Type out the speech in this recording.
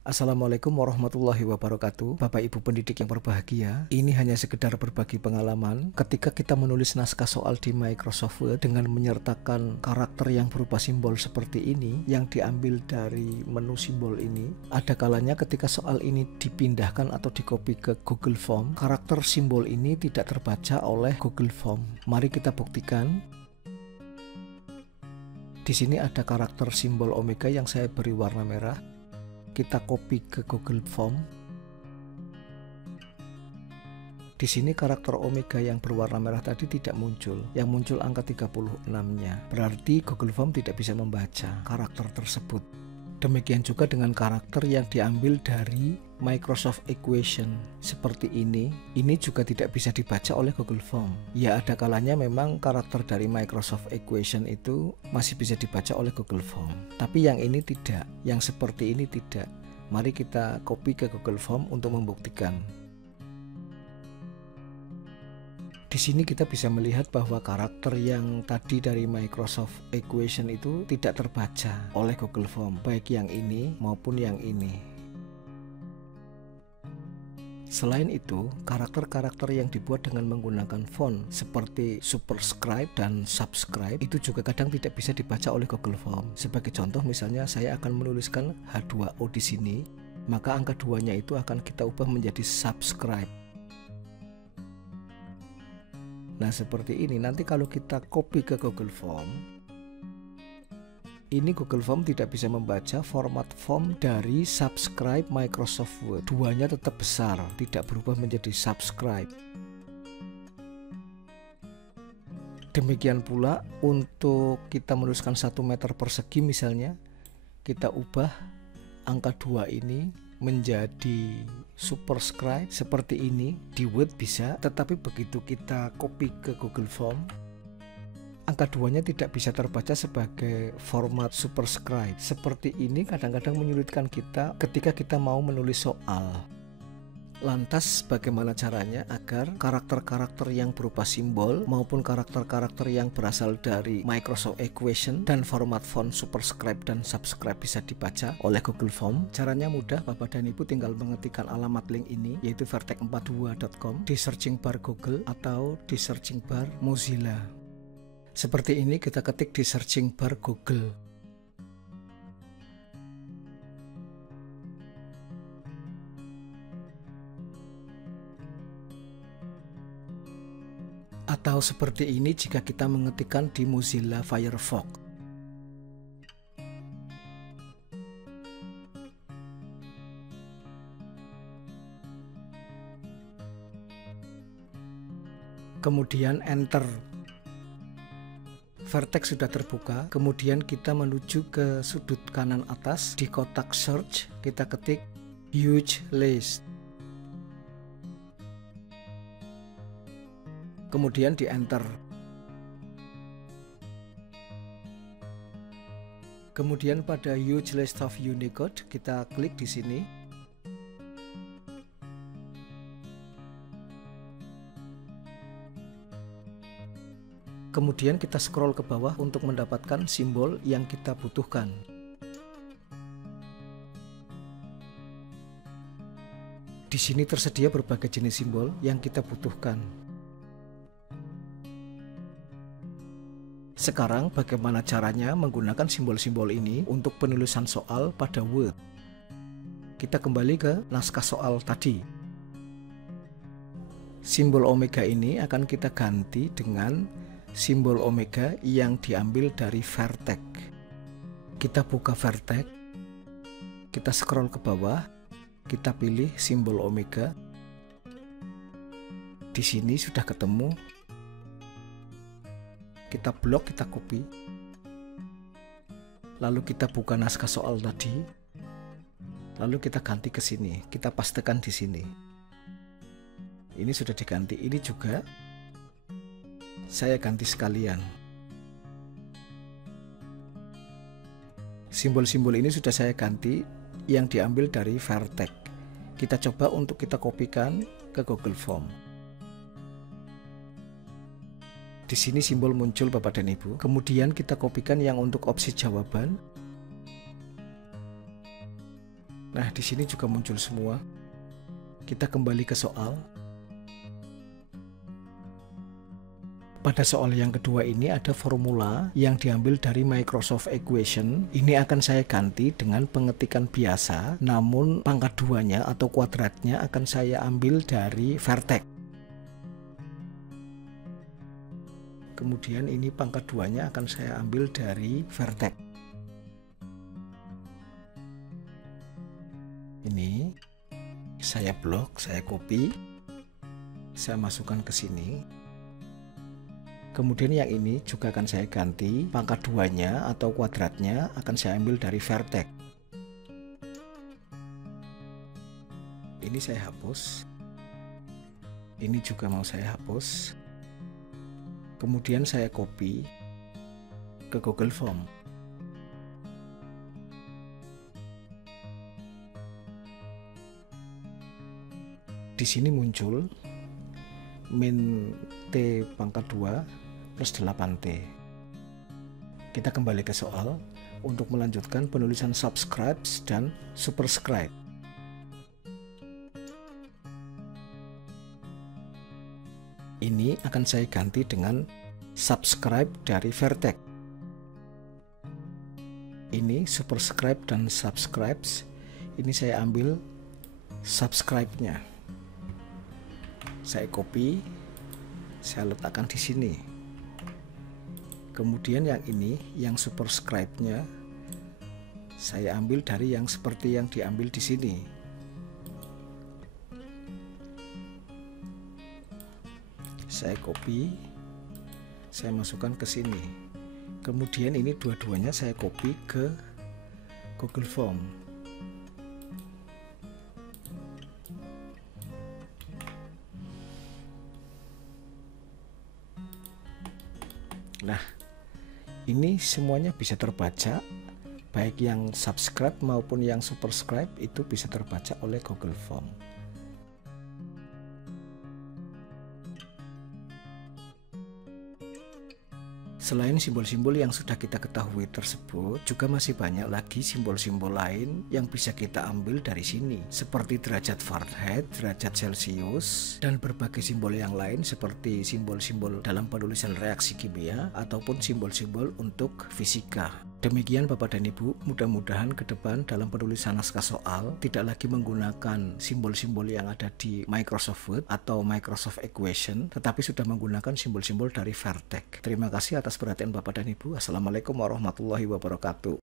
Assalamualaikum warahmatullahi wabarakatuh. Bapak Ibu pendidik yang berbahagia, ini hanya sekedar berbagi pengalaman ketika kita menulis naskah soal di Microsoft Word dengan menyertakan karakter yang berupa simbol seperti ini yang diambil dari menu simbol ini. Ada kalanya ketika soal ini dipindahkan atau dikopi ke Google Form, karakter simbol ini tidak terbaca oleh Google Form. Mari kita buktikan. Di sini ada karakter simbol omega yang saya beri warna merah. Kita copy ke Google Form. Di sini karakter omega yang berwarna merah tadi tidak muncul. Yang muncul angka 36-nya. Berarti Google Form tidak bisa membaca karakter tersebut. Demikian juga dengan karakter yang diambil dari Microsoft Equation seperti ini juga tidak bisa dibaca oleh Google Form. Ya, ada kalanya memang karakter dari Microsoft Equation itu masih bisa dibaca oleh Google Form. Tapi yang ini tidak, yang seperti ini tidak. Mari kita copy ke Google Form untuk membuktikan. Di sini kita bisa melihat bahwa karakter yang tadi dari Microsoft Equation itu tidak terbaca oleh Google Form, baik yang ini maupun yang ini. Selain itu, karakter-karakter yang dibuat dengan menggunakan font seperti superscribe dan subscribe itu juga kadang tidak bisa dibaca oleh Google Form. Sebagai contoh, misalnya saya akan menuliskan H2O di sini, maka angka 2-nya itu akan kita ubah menjadi subscribe. Nah, seperti ini. Nanti kalau kita copy ke Google Form, ini Google Form tidak bisa membaca format form dari subscribe Microsoft Word. 2-nya tetap besar, tidak berubah menjadi subscribe. Demikian pula untuk kita menuliskan 1 meter persegi misalnya, kita ubah angka 2 ini menjadi superscribe seperti ini. Di Word bisa, tetapi begitu kita copy ke Google Form, angka 2-nya tidak bisa terbaca sebagai format superscribe. Seperti ini kadang-kadang menyulitkan kita ketika kita mau menulis soal. Lantas bagaimana caranya agar karakter-karakter yang berupa simbol maupun karakter-karakter yang berasal dari Microsoft Equation dan format font superscribe dan subscribe bisa dibaca oleh Google Form? Caranya mudah, Bapak dan Ibu tinggal mengetikkan alamat link ini, yaitu vertex42.com di searching bar Google atau di searching bar Mozilla. Seperti ini kita ketik di searching bar Google. Atau seperti ini jika kita mengetikkan di Mozilla Firefox. Kemudian enter. Vertex sudah terbuka. Kemudian kita menuju ke sudut kanan atas. Di kotak search kita ketik huge list. Kemudian di enter. Kemudian pada huge list of Unicode kita klik di sini. Kemudian kita scroll ke bawah untuk mendapatkan simbol yang kita butuhkan. Di sini tersedia berbagai jenis simbol yang kita butuhkan. Sekarang bagaimana caranya menggunakan simbol-simbol ini untuk penulisan soal pada Word? Kita kembali ke naskah soal tadi. Simbol omega ini akan kita ganti dengan simbol omega yang diambil dari Vertex. Kita buka Vertex, kita scroll ke bawah, kita pilih simbol omega. Di sini sudah ketemu. Kita blok, kita copy. Lalu kita buka naskah soal tadi. Lalu kita ganti ke sini, kita pastekan di sini. Ini sudah diganti, ini juga saya ganti sekalian. Simbol-simbol ini sudah saya ganti yang diambil dari Vertex. Kita coba untuk kita kopikan ke Google Form. Di sini simbol muncul Bapak dan Ibu. Kemudian kita kopikan yang untuk opsi jawaban. Nah, di sini juga muncul semua. Kita kembali ke soal. Pada soal yang kedua ini ada formula yang diambil dari Microsoft Equation. Ini akan saya ganti dengan pengetikan biasa, namun pangkat 2-nya atau kuadratnya akan saya ambil dari vertex. Kemudian ini pangkat 2-nya akan saya ambil dari vertex. Ini saya blok, saya copy, saya masukkan ke sini. Kemudian yang ini juga akan saya ganti, pangkat 2-nya atau kuadratnya akan saya ambil dari vertex. Ini saya hapus. Ini juga mau saya hapus. Kemudian saya copy ke Google Form. Di sini muncul min T pangkat 2 plus 8T. Kita kembali ke soal untuk melanjutkan penulisan subscribes dan superscribe. Ini akan saya ganti dengan subscribe dari vertex. Ini superscribe dan subscribes. Ini saya ambil subscribe-nya. Saya copy, saya letakkan di sini. Kemudian yang ini, yang superscribe-nya, saya ambil dari yang seperti yang diambil di sini. Saya copy, saya masukkan ke sini. Kemudian ini dua-duanya saya copy ke Google Form. Nah, ini semuanya bisa terbaca, baik yang subscribe maupun yang superscribe itu bisa terbaca oleh Google Form. Selain simbol-simbol yang sudah kita ketahui tersebut, juga masih banyak lagi simbol-simbol lain yang bisa kita ambil dari sini, seperti derajat Fahrenheit, derajat Celcius, dan berbagai simbol yang lain seperti simbol-simbol dalam penulisan reaksi kimia ataupun simbol-simbol untuk fisika. Demikian Bapak dan Ibu, mudah-mudahan ke depan dalam penulisan naskah soal tidak lagi menggunakan simbol-simbol yang ada di Microsoft Word atau Microsoft Equation, tetapi sudah menggunakan simbol-simbol dari vertex. Terima kasih atas perhatian Bapak dan Ibu. Assalamualaikum warahmatullahi wabarakatuh.